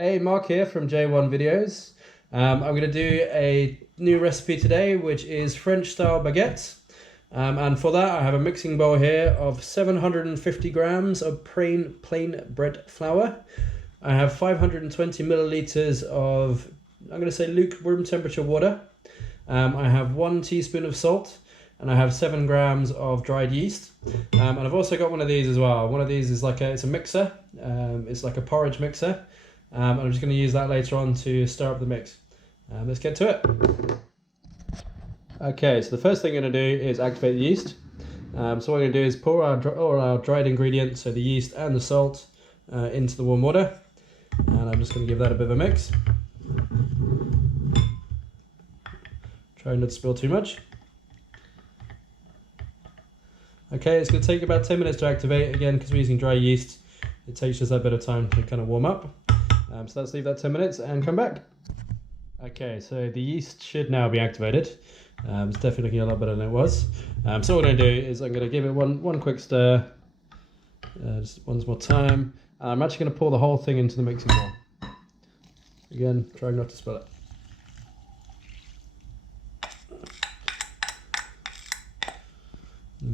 Hey, Mark here from J1 Videos. I'm going to do a new recipe today, which is French style baguettes. And for that, I have a mixing bowl here of 750 grams of plain bread flour. I have 520 milliliters of, I'm going to say, lukewarm temperature water. I have 1 teaspoon of salt, and I have 7 grams of dried yeast. And I've also got one of these as well. One of these is it's a mixer. It's like a porridge mixer. And I'm just going to use that later on to stir up the mix. Let's get to it. Okay, so the first thing I'm going to do is activate the yeast. So what I'm going to do is pour all our dried ingredients, so the yeast and the salt, into the warm water. And I'm just going to give that a bit of a mix. Try not to spill too much. Okay, it's going to take about 10 minutes to activate. Again, because we're using dry yeast, it takes just that bit of time to kind of warm up. So let's leave that 10 minutes and come back. Okay, so the yeast should now be activated. It's definitely looking a lot better than it was. So what I'm going to do is I'm going to give it one quick stir, just once more time. I'm actually going to pour the whole thing into the mixing bowl. Again, trying not to spill it.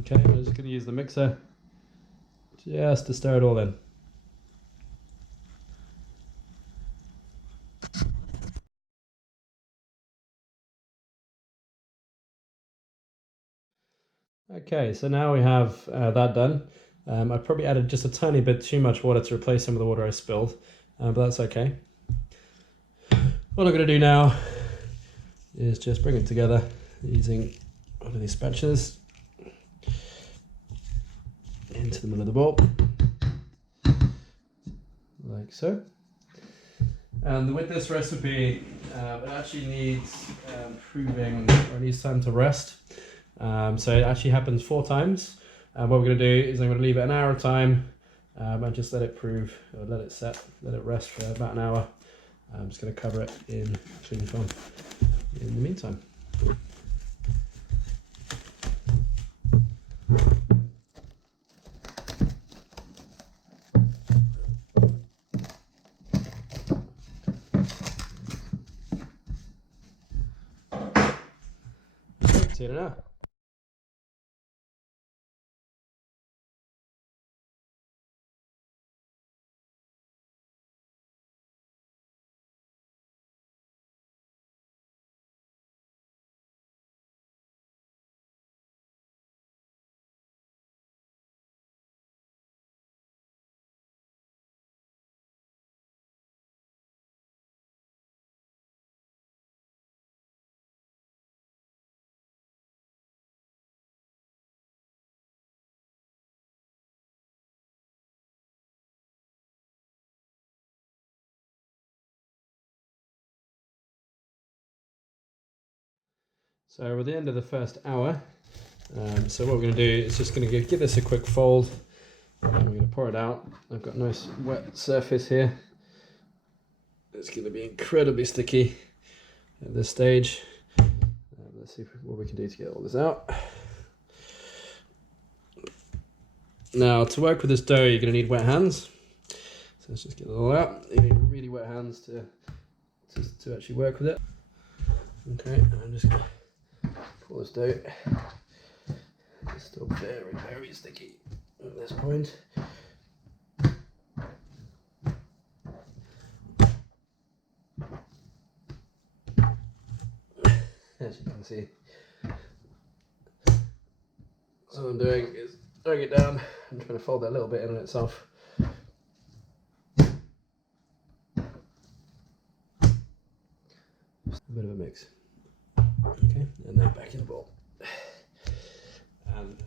Okay, I'm just going to use the mixer just to stir it all in. Okay, so now we have that done. I probably added just a tiny bit too much water to replace some of the water I spilled, but that's okay. What I'm going to do now is just bring it together using one of these spatulas into the middle of the bowl, like so. And with this recipe, it actually needs proving, or it needs time to rest. So it actually happens 4 times. What we're going to do is I'm going to leave it an hour time and just let it prove, or let it set, let it rest for about an hour. I'm just going to cover it in cling film in the meantime. See you now. So we're at the end of the first hour. So what we're going to do is just going to give this a quick fold. And we're going to pour it out. I've got a nice wet surface here. It's going to be incredibly sticky at this stage. Let's see what we can do to get all this out. Now, to work with this dough, you're going to need wet hands. So let's just get it all out. You need really wet hands to actually work with it. Okay, I'm just going to pull this dough. It's still very, very sticky at this point. As you can see, so what I'm doing is throwing it down and trying to fold that a little bit in on itself. Just a bit of a mix. Okay, and then back in the bowl. And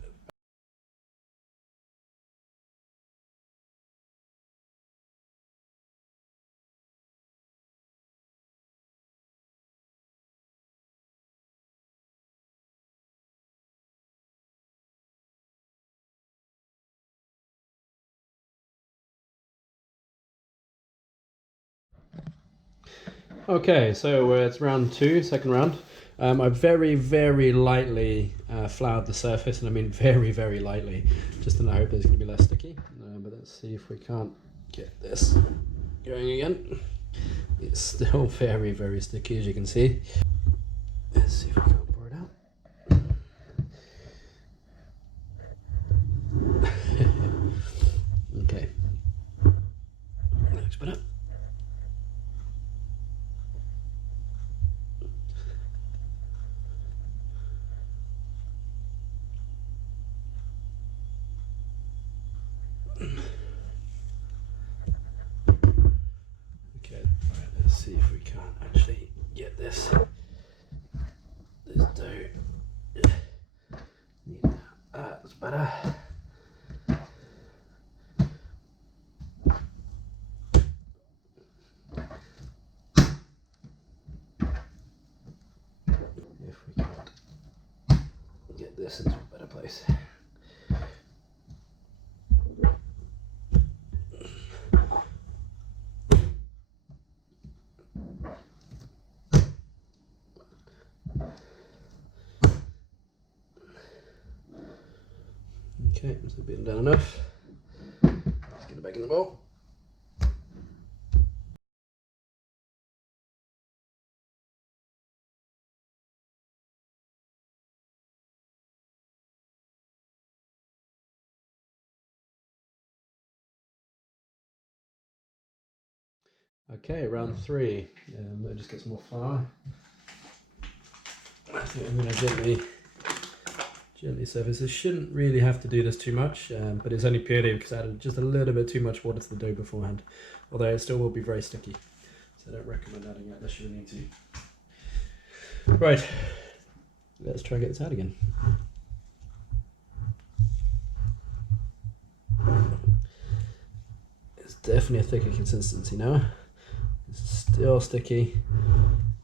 okay, so it's round 2, second round. I very, very lightly floured the surface, and I mean very, very lightly, just in the hope that it's going to be less sticky. But let's see if we can't get this going again. It's still very, very sticky, as you can see. Let's see if we can't pour it out. Okay. Looks better. Okay, right, let's see if we can't actually get this dough. That's better. If we can't get this into a better place. Okay, so beaten down enough. Let's get it back in the bowl. Okay, round 3. I'll just get some more flour. I think I'm going to gently surface. This shouldn't really have to do this too much, but it's only purely because I added just a little bit too much water to the dough beforehand. Although it still will be very sticky, so I don't recommend adding it unless you need to. Right, let's try and get this out again. It's definitely a thicker consistency now. It's still sticky,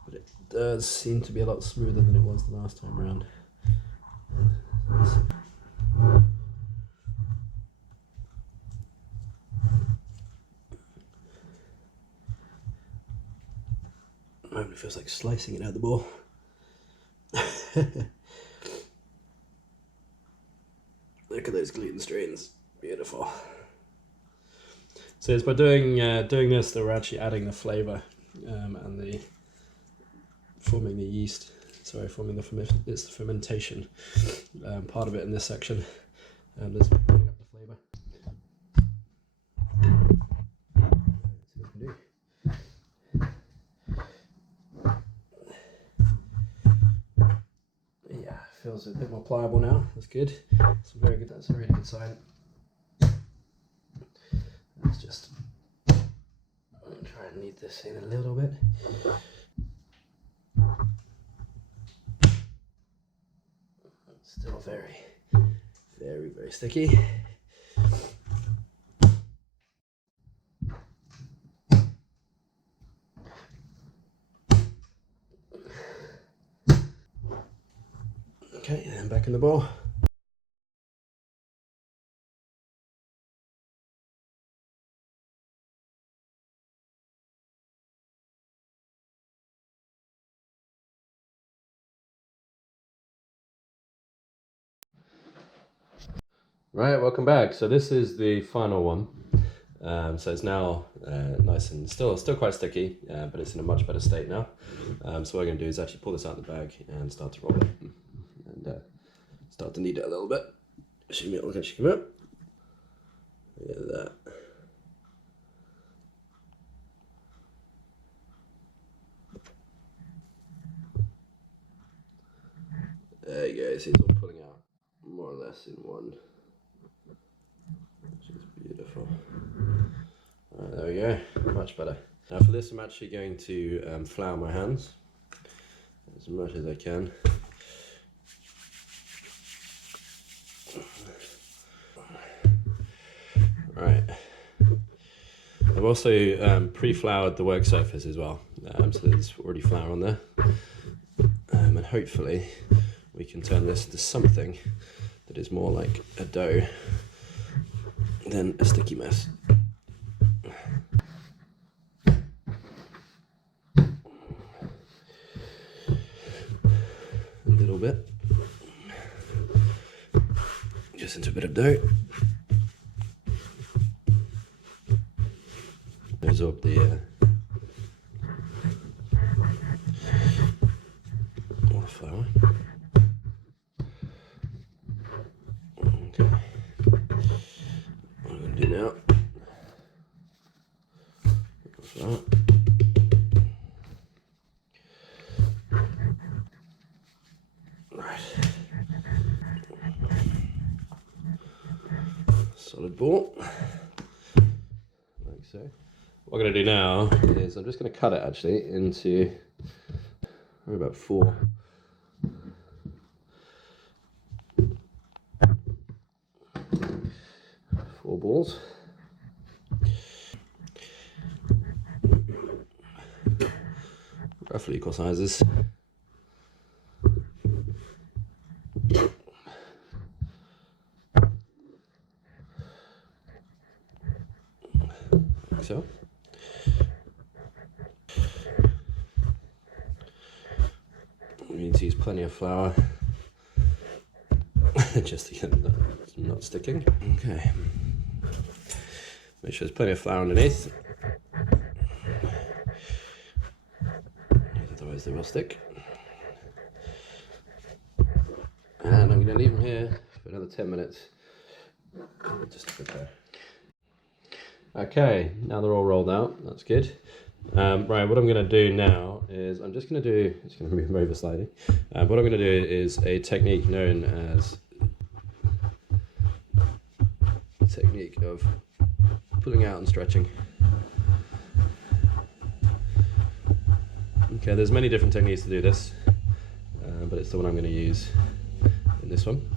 but it does seem to be a lot smoother than it was the last time around. It feels like slicing it out of the bowl. Look at those gluten strains, beautiful. So it's by doing this that we're actually adding the flavour and forming the yeast. Sorry, forming it's the fermentation part of it in this section. Let's bring up the flavour. Let's see what we can do. Yeah, feels a bit more pliable now. That's good. That's very good. That's a really good sign. Let's just try and knead this in a little bit. Still very, very, very sticky. Okay, and back in the bowl. Right, welcome back. So this is the final one. So it's now nice and still quite sticky, but it's in a much better state now. So what we're going to do is actually pull this out of the bag and start to roll it and start to knead it a little bit. Assuming it will actually come up. Look at that. There you go. See, it's all pulling out more or less in one. Which is beautiful. Alright, there we go, much better. Now for this I'm actually going to flour my hands as much as I can. Right. I've also pre-floured the work surface as well, so there's already flour on there. And hopefully we can turn this into something that is more like a dough than a sticky mess. A little bit, just into a bit of dough. Absorb the flour. Okay. What I'm going to do now, flour. Right. Solid ball, like so. What I'm going to do now is I'm just going to cut it actually into about four balls. Roughly equal sizes. Like so. We need to use plenty of flour just to get them not sticking. Okay. Make sure there's plenty of flour underneath. Otherwise they will stick. And I'm going to leave them here for another 10 minutes just to prepare. Okay, now they're all rolled out. That's good. Right, what I'm going to do now is I'm just going to move them over slightly. What I'm going to do is a technique known as the technique of pulling out and stretching. Okay, there's many different techniques to do this, but it's the one I'm going to use in this one.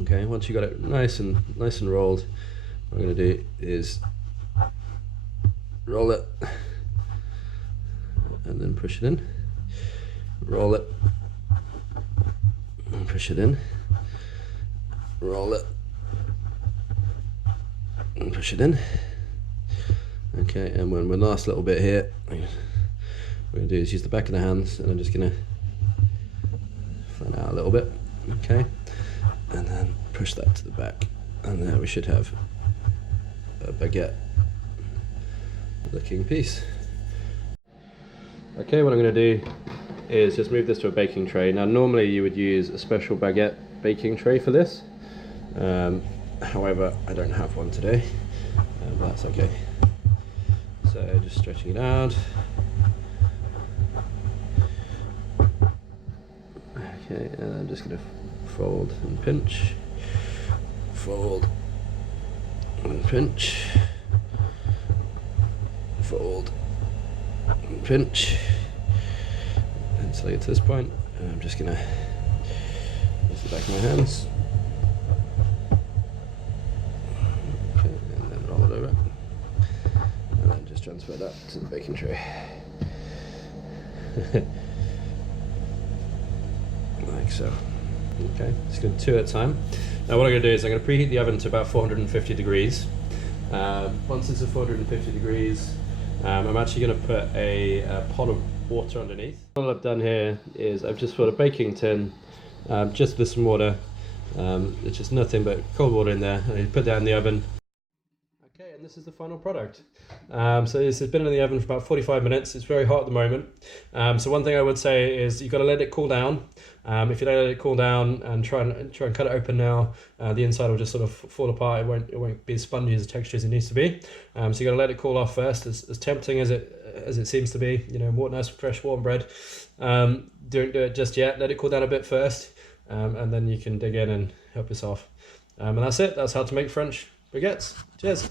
Okay, once you got it nice and rolled, what I'm going to do is roll it and then push it in. Roll it and push it in. Roll it and push it in. Okay, and when the last little bit here, what we're going to do is use the back of the hands, and I'm just going to fan out a little bit. Okay, and then push that to the back, and there we should have a baguette looking piece. Okay, what I'm going to do is just move this to a baking tray. Now normally you would use a special baguette baking tray for this, however I don't have one today, but that's okay. So just stretching it out. Okay, and I'm just going to fold and pinch, fold and pinch, fold and pinch until I get to this point. And I'm just going to use the back of my hands. Okay, and then roll it over, and then just transfer that to the baking tray. Like so. Okay, just going to do 2 at a time. Now what I'm going to do is I'm going to preheat the oven to about 450 degrees. Once it's at 450 degrees, I'm actually going to put a pot of water underneath. All I've done here is I've just put a baking tin, just with some water. It's just nothing but cold water in there, and you put that in the oven. Okay, and this is the final product. So this has been in the oven for about 45 minutes. It's very hot at the moment. So one thing I would say is you've got to let it cool down. If you don't let it cool down and try and cut it open now, the inside will just sort of fall apart. It won't be as spongy as the texture as it needs to be. So you got to let it cool off first. As tempting as it seems to be, you know, nice fresh warm bread. Don't do it just yet. Let it cool down a bit first, and then you can dig in and help yourself. And that's it. That's how to make French baguettes. Cheers.